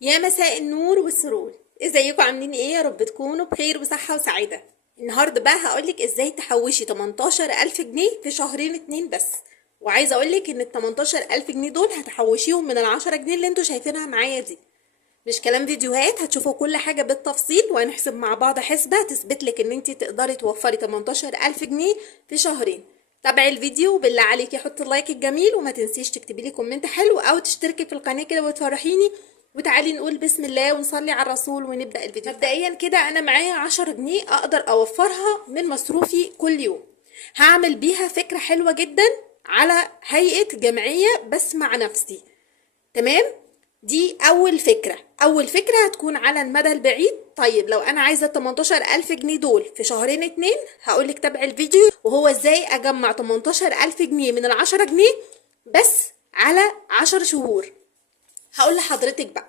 يا مساء النور والسرور، ازيكم عاملين ايه؟ يا رب تكونوا بخير وصحة وسعادة. النهاردة بقى هقولك ازاي تحوشي 18,000 جنيه في شهرين اتنين بس. وعايزة اقولك ان ال 18,000 جنيه دول هتحوشيهم من ال10 جنيه اللي انتوا شايفينها معايا دي. مش كلام فيديوهات، هتشوفوا كل حاجة بالتفصيل وهنحسب مع بعض حسبة تثبتلك ان انتي تقدري توفري 18,000 جنيه في شهرين. تابعي الفيديو وبالله عليكي حطي اللايك الجميل وما تنسيش تكتبي لي كومنت حلو او تشتركي في القناة كده وتفرحيني. وتعالي نقول بسم الله ونصلي على الرسول ونبدأ الفيديو. مبدئيا كده انا معايا 10 جنيه اقدر اوفرها من مصروفي كل يوم. هعمل بيها فكرة حلوة جدا على هيئة جمعية بس مع نفسي. تمام. دي اول فكرة هتكون على المدى البعيد. طيب لو انا عايزة 18,000 جنيه دول في شهرين اتنين، هقولك تابع الفيديو وهو ازاي اجمع 18,000 جنيه من ال10 جنيه بس على 10 شهور. هقول لحضرتك بقى،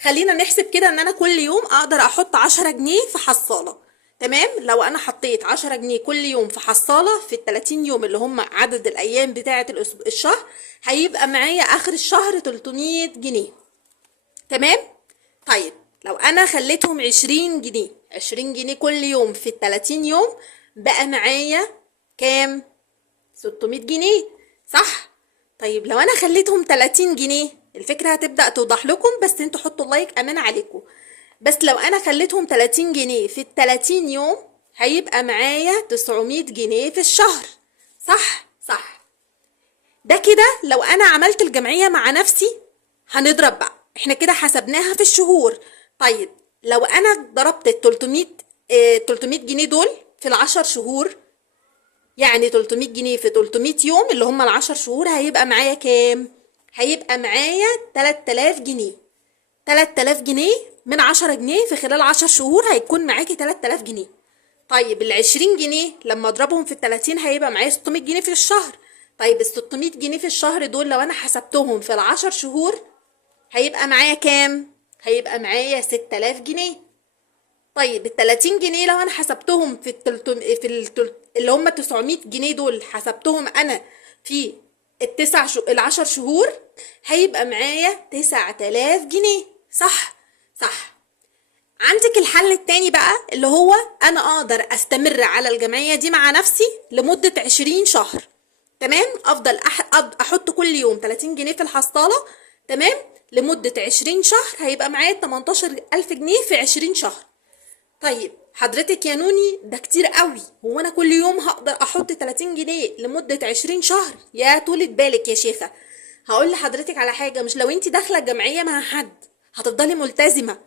خلينا نحسب كده ان انا كل يوم اقدر احط 10 جنيه في حصالة. تمام. لو انا حطيت 10 جنيه كل يوم في حصالة في ال30 يوم اللي هم عدد الايام بتاعة الشهر، هيبقى معايا اخر الشهر 300 جنيه. تمام. طيب لو انا خليتهم 20 جنيه، 20 جنيه كل يوم في ال30 يوم، بقى معايا كام؟ 600 جنيه. صح؟ طيب لو انا خليتهم 30 جنيه، الفكرة هتبدأ توضح لكم، بس انتوا حطوا اللايك امان عليكم. بس لو انا خليتهم 30 جنيه في ال30 يوم، هيبقى معايا 900 جنيه في الشهر. صح؟ صح. ده كده لو انا عملت الجمعية مع نفسي. هنضرب بقى، احنا كده حسبناها في الشهور. طيب لو انا ضربت ال 300 300 جنيه دول في ال10 شهور، يعني 300 جنيه في 300 يوم اللي هم ال10 شهور، هيبقى معايا كام؟ هيبقى معايا 3000 جنيه. 3000 جنيه من 10 جنيه في خلال 10 شهور هيكون معاكي 3000 جنيه. طيب ال20 جنيه لما اضربهم في ال30 هيبقى معايا 600 جنيه في الشهر. طيب ال600 جنيه في الشهر دول لو انا حسبتهم في ال10 شهور، هيبقى معايا كام؟ هيبقى معايا 6000 جنيه. طيب ال30 جنيه لو انا حسبتهم في اللي هم 900 جنيه دول، حسبتهم انا في ال10 شهور، هيبقى معايا 9000 جنيه. صح؟ صح. عندك الحل التاني بقى، اللي هو انا اقدر استمر على الجمعية دي مع نفسي لمدة 20 شهر. تمام. افضل احط كل يوم 30 جنيه في الحصالة. تمام. لمدة 20 شهر هيبقى معايا 18,000 جنيه في 20 شهر. طيب حضرتك يا نوني ده كتير قوي، هو انا كل يوم هقدر احط 30 جنيه لمدة 20 شهر؟ يا طولة بالك يا شيخة. هقول لحضرتك على حاجة، مش لو انت داخلة جمعية مع حد هتفضلي ملتزمة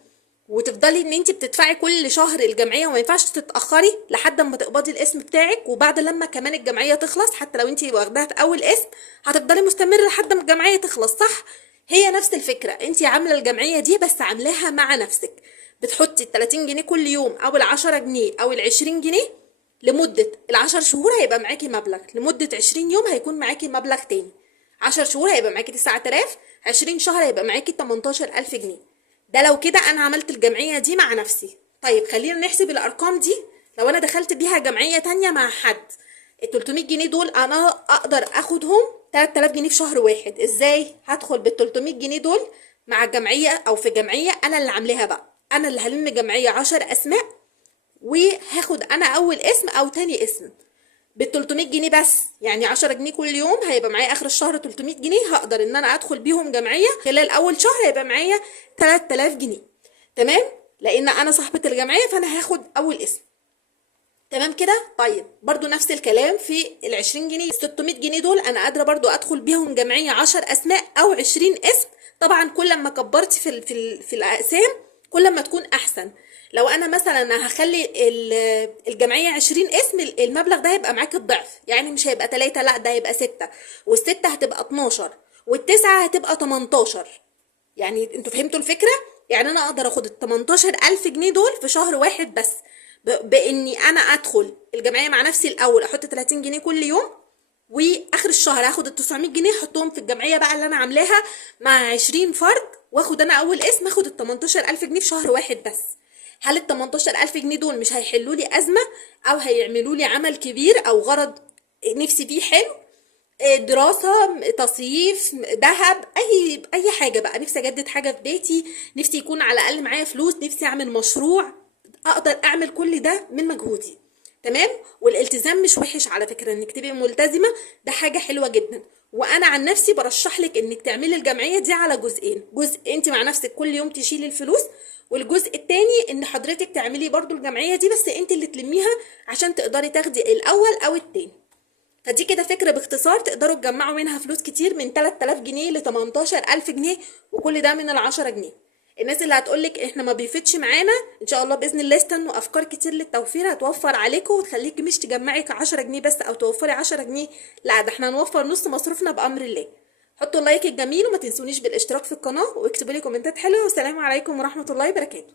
وتفضلي ان انت بتدفعي كل شهر الجمعية وما ينفعش تتأخري لحد ما تقبضي الاسم بتاعك، وبعد لما كمان الجمعية تخلص حتى لو انت واخداها في اول اسم هتفضلي مستمرة لحد ما الجمعية تخلص. صح؟ هي نفس الفكرة، انت عاملة الجمعية دي بس عاملاها مع نفسك. بتحطي ال30 جنيه كل يوم او ال10 جنيه او ال20 جنيه لمدة ال10 شهور، هيبقى معاكي مبلغ. لمدة 20 يوم هيكون معاكي مبلغ تاني. 10 شهور هيبقى معاكي 9000. 20 شهر هيبقى معاكي 18,000 جنيه. ده لو كده انا عملت الجمعية دي مع نفسي. طيب خلينا نحسب الارقام دي. لو انا دخلت بيها جمعية تانية مع حد، ال 300 جنيه دول انا اقدر اخدهم 3000 جنيه في شهر واحد. ازاي؟ هدخل بال 300 جنيه دول مع جمعية او في جمعية انا اللي عاملاها بقى. انا اللي هلم جمعية 10 اسماء، وهاخد انا اول اسم او تاني اسم بال 300 جنيه بس. يعني 10 جنيه كل يوم هيبقى معايا اخر الشهر 300 جنيه، هقدر ان انا ادخل بيهم جمعيه خلال اول شهر هيبقى معايا 3000 جنيه. تمام. لان انا صاحبه الجمعيه فانا هاخد اول اسم. تمام كده. طيب برضو نفس الكلام في ال20 جنيه. 600 جنيه دول انا قادره برضو ادخل بيهم جمعيه 10 اسماء او 20 اسم. طبعا كل ما كبرتي في الاقسام كل ما تكون احسن. لو انا مثلا هخلي الجمعيه 20 اسم، المبلغ ده هيبقى معاك الضعف، يعني مش هيبقى 3، لا ده هيبقى 6، والستة هتبقى 12، والتسعة هتبقى 18. يعني انتوا فهمتوا الفكرة؟ يعني انا اقدر اخد ال 18,000 جنيه دول في شهر واحد بس، باني انا ادخل الجمعية مع نفسي الاول احط 30 جنيه كل يوم، واخر الشهر هاخد ال 900 جنيه احطهم في الجمعية بقى اللي انا عاملاها مع 20 فرد، واخد انا اول اسم اخد ال 18,000 جنيه في شهر واحد بس. هل ال 18,000 جنيه دول مش هيحلوا لي ازمة او هيعملوا لي عمل كبير او غرض نفسي فيه حلو؟ دراسة، تصيف، ذهب، اي حاجة بقى. نفسي اجدد حاجة في بيتي، نفسي يكون على الاقل معايا فلوس، نفسي اعمل مشروع، اقدر اعمل كل ده من مجهودي. تمام. والالتزام مش وحش على فكرة، انك تبقي ملتزمة ده حاجة حلوة جدا. وانا عن نفسي برشح لك انك تعملي الجمعية دي على جزئين: جزء انت مع نفسك كل يوم تشيلي الفلوس، والجزء التاني ان حضرتك تعملي برضو الجمعية دي بس انت اللي تلميها عشان تقدري تاخدي الاول او التاني. فدي كده فكرة باختصار تقدروا تجمعوا منها فلوس كتير، من 3000 جنيه ل 18000 جنيه، وكل ده من ال10 جنيه. الناس اللي هتقولك احنا ما بيفيدش معانا، ان شاء الله باذن الله استنوا افكار كتير للتوفير هتوفر عليكم وتخليكي مش تجمعي 10 جنيه بس او توفري 10 جنيه، لا ده احنا هنوفر نص مصروفنا بامر الله. حطوا اللايك الجميل وما تنسونيش بالاشتراك في القناه واكتبوا لي كومنتات حلوه، والسلام عليكم ورحمه الله وبركاته.